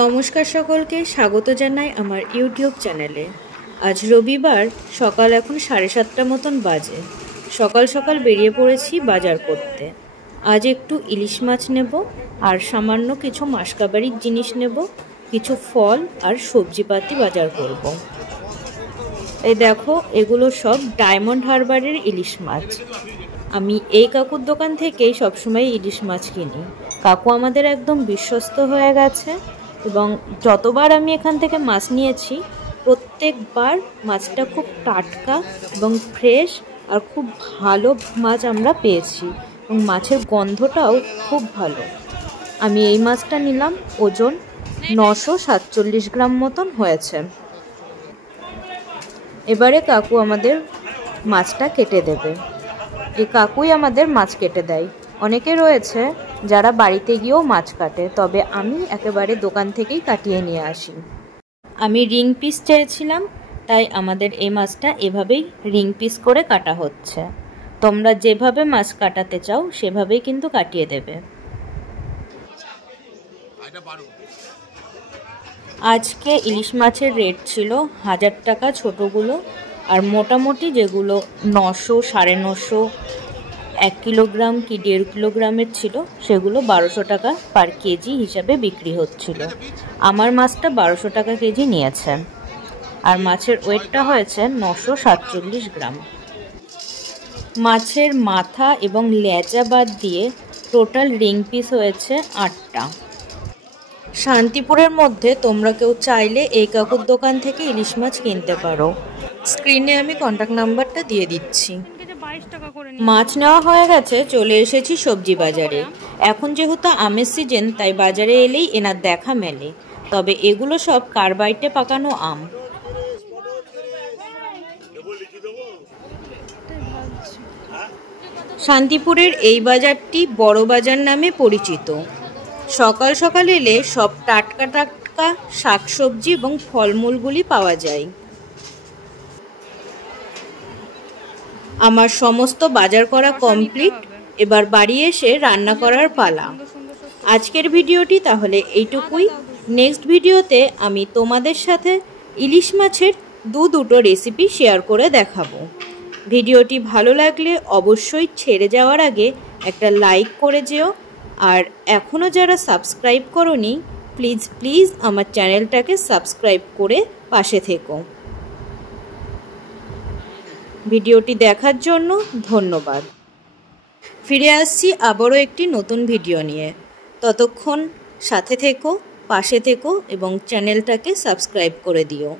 নমস্কার সকলকে স্বাগত জানাই আমার ইউটিউব চ্যানেলে। আজ রবিবার, সকাল এখন 7:30 মতন বাজে। সকাল সকাল বেরিয়ে পড়েছি বাজার করতে। আজ একটু ইলিশ মাছ নেব আর সামান্য কিছু মাসকাবারির জিনিস নেব, কিছু ফল আর সবজিপাতি বাজার করব। এই দেখো, এগুলো সব ডায়মন্ড হারবারের ইলিশ মাছ। আমি এই কাকুর দোকান থেকেই সবসময় ইলিশ মাছ কিনি। কাকু আমাদের একদম বিশ্বস্ত হয়ে গেছে এবং যতবার আমি এখান থেকে মাছ নিয়েছি প্রত্যেকবার মাছটা খুব টাটকা এবং ফ্রেশ আর খুব ভালো মাছ আমরা পেয়েছি এবং মাছের গন্ধটাও খুব ভালো। আমি এই মাছটা নিলাম, ওজন 947 গ্রাম মতন হয়েছে। এবারে কাকু আমাদের মাছটা কেটে দেবে। এই কাকুই আমাদের মাছ কেটে দেয়। অনেকে রয়েছে যারা বাড়িতে গিয়েও মাছ কাটে, তবে আমি একেবারে দোকান থেকেই কাটিয়ে নিয়ে আসি। আমি রিং পিস চেয়েছিলাম, তাই আমাদের এই মাছটা এভাবেই রিং পিস করে কাটা হচ্ছে। তোমরা যেভাবে মাছ কাটাতে চাও সেভাবেই কিন্তু কাটিয়ে দেবে। আজকে ইলিশ মাছের রেট ছিল 1000 টাকা ছোটোগুলো, আর মোটামুটি যেগুলো 900, 950, 1 কিলোগ্রাম কি 1.5 কিলোগ্রামের ছিল সেগুলো 1200 টাকা পার কেজি হিসাবে বিক্রি হচ্ছিল। আমার মাছটা 1200 টাকা কেজি নিয়েছে আর মাছের ওয়েটটা হয়েছে 947 গ্রাম। মাছের মাথা এবং লেজা বাদ দিয়ে টোটাল রিং পিস হয়েছে 8টা। শান্তিপুরের মধ্যে তোমরা কেউ চাইলে এই কাকুর দোকান থেকে ইলিশ মাছ কিনতে পারো। স্ক্রিনে আমি কন্ট্যাক্ট নাম্বারটা দিয়ে দিচ্ছি। মাছ নেওয়া হয়ে গেছে, চলে এসেছি সবজি বাজারে। এখন যেহেতু আমের সিজন, তাই বাজারে এলেই এনার দেখা মেলে। তবে এগুলো সব কার্বাইটে পাকানো আম। শান্তিপুরের এই বাজারটি বড় বাজার নামে পরিচিত। সকাল সকাল এলে সব টাটকা টাটকা শাকসবজি এবং ফলমূলগুলি পাওয়া যায়। আমার সমস্ত বাজার করা কমপ্লিট। এবার বাড়ি এসে রান্না করার পালা। আজকের ভিডিওটি তাহলে এইটুকুই। নেক্সট ভিডিওতে আমি তোমাদের সাথে ইলিশ মাছের দুটো রেসিপি শেয়ার করে দেখাবো। ভিডিওটি ভালো লাগলে অবশ্যই ছেড়ে যাওয়ার আগে একটা লাইক করে যেও, আর এখনও যারা সাবস্ক্রাইব করোনি প্লিজ আমার চ্যানেলটাকে সাবস্ক্রাইব করে পাশে থেকো। ভিডিওটি দেখার জন্য ধন্যবাদ। ফিরে আসছি আবারও একটি নতুন ভিডিও নিয়ে। ততক্ষণ সাথে থেকো, পাশে থেকো এবং চ্যানেলটাকে সাবস্ক্রাইব করে দিও।